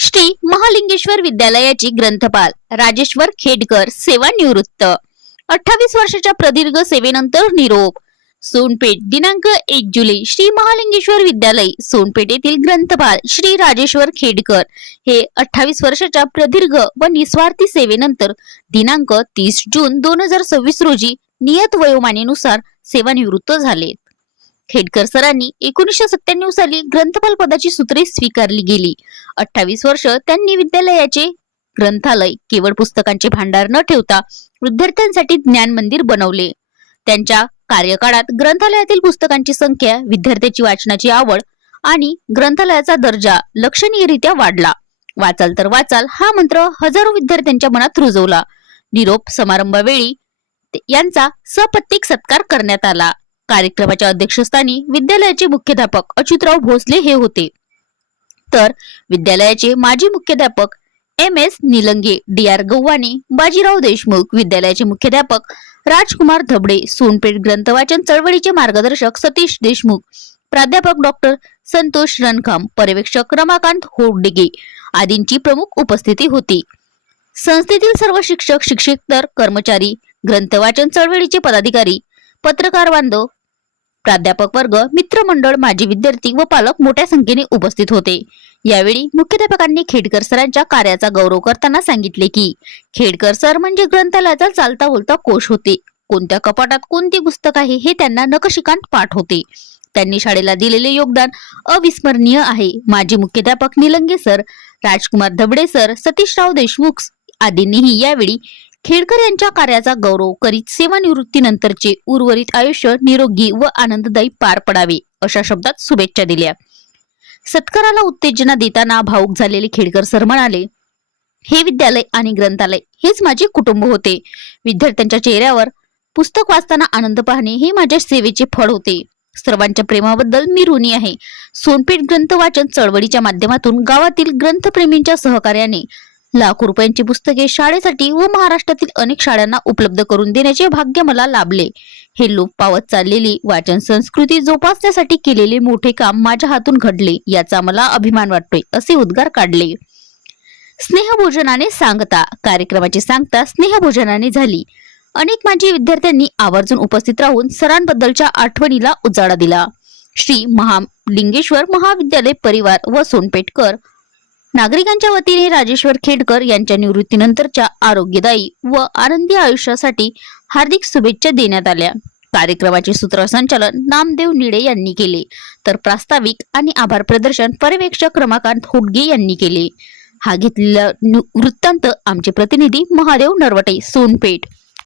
श्री महालिंगेश्वर विद्यालयाचे ग्रंथपाल राजेश्वर खेडकर सेवानिवृत्त। 28 वर्षाच्या प्रदीर्घ सेवेनंतर निरोप। सोनपेठ दिनांक 1 जुलै श्री महालिंगेश्वर विद्यालय सोनपेठ येथील ग्रंथपाल श्री राजेश्वर खेडकर हे 28 वर्षाच्या प्रदीर्घ व निस्वार्थी सेवेनंतर दिनांक 30 जून 2026 रोजी नियत वयोमानानुसार सेवानिवृत्त झाले। खेडकर सरांनी 1997 साली ग्रंथपाल पदाची सूत्रे स्वीकारली गेली। 28 वर्ष त्यांनी विद्यालयाचे ग्रंथालय केवळ पुस्तकांचे भांडार न ठेवता विद्यार्थ्यांसाठी ज्ञान मंदिर बनवले। त्यांच्या कार्यकाळात ग्रंथालयातील पुस्तकांची संख्या, विद्यार्थ्यांची वाचनाची आवड आणि ग्रंथालयाचा दर्जा लक्षणीयरित्या वाढला। वाचाल तर वाचाल हा मंत्र हजारो विद्यार्थ्यांच्या मनात रुजवला। निरोप समारंभावेळी यांचा सपत्नीक सत्कार करण्यात आला। कार्यक्रमाच्या अध्यक्षस्थानी विद्यालयाचे मुख्याध्यापक अच्युतराव भोसले हे होते, तर विद्यालयाचे माजी मुख्याध्यापक MS निलंगे, DR गव्हाणे, बाजीराव देशमुख, विद्यालयाचे मुख्याध्यापक राजकुमार धबडे, सोनपेठ ग्रंथवाचन चळवळीचे मार्गदर्शक सतीश देशमुख, प्राध्यापक डॉक्टर संतोष रणखाम, पर्यवेक्षक रमाकांत होडगे आदींची प्रमुख उपस्थिती होती। संस्थेतील सर्व शिक्षक, शिक्षकेतर कर्मचारी, ग्रंथवाचन चळवळीचे पदाधिकारी, पत्रकार बांधव, प्राध्यापक वर्ग, मित्रमंडळ, माजी विद्यार्थी व पालक मोठ्या संख्येने उपस्थित होते। यावेळी मुख्याध्यापकांनी खेडकर सरांच्या कार्याचा गौरव करताना सांगितले की खेडकर सर म्हणजे ग्रंथालयाचा चालता बोलता कोश होते। कोणत्या कपाटात कोणते पुस्तक आहे हे त्यांना नखशिकांत पाठ होते। त्यांनी शाळेला दिलेले योगदान अविस्मरणीय आहे। माजी मुख्याध्यापक निलंगे सर, राजकुमार धबडे सर, सतीशराव देशमुख आदींनीही यावेळी खेडकर यांच्या कार्याचा गौरव करीत सेवानिवृत्तीनंतरचे उर्वरित आयुष्य निरोगी व आनंददायी पार पडावे अशा शब्दात शुभेच्छा दिल्या। सत्काराला उत्तेजना देताना भावुक झालेले खेडकर सर म्हणाले, हे विद्यालय आणि ग्रंथालय हेच माझे कुटुंब होते। विद्यार्थ्यांच्या चेहऱ्यावर पुस्तक वाचताना आनंद पाहणे हे माझ्या सेवेचे फळ होते। सर्वांच्या प्रेमाबद्दल मी ऋणी आहे। सोनपेठ ग्रंथवाचन चळवळीच्या माध्यमातून गावातील ग्रंथप्रेमींच्या सहकार्याने लाखो रुपयांची पुस्तके शाळेसाठी व महाराष्ट्रातील अनेक शाळांना उपलब्ध करून देण्याचे भाग्य मला लाभले। हे लोप पावत चाललेली वाचन संस्कृती जोपासण्यासाठी केलेले मोठे काम माझ्या हातून घडले याचा मला अभिमान वाटतोय असे उद्गार काढले। स्नेहभोजनाने सांगता कार्यक्रमाची सांगता स्नेहभोजनाने झाली। अनेक माजी विद्यार्थ्यांनी आवर्जून उपस्थित राहून सरांबद्दलच्या आठवणीला उजाळा दिला। श्री महालिंगेश्वर महाविद्यालय परिवार व सोनपेठकर नागरिकांच्या वतीने राजेश्वर खेडकर यांच्या निवृत्तीनंतरच्या आरोग्यदायी व आनंदी आयुष्यासाठी हार्दिक शुभेच्छा देण्यात आल्या। कार्यक्रमाचे सूत्रसंचालन नामदेव निळे यांनी केले, तर प्रास्ताविक आणि आभार प्रदर्शन पर्यवेक्षक रमाकांत होडगे यांनी केले। हा घेतलेला वृत्तांत आमचे प्रतिनिधी महादेव नरवटे, सोनपेठ।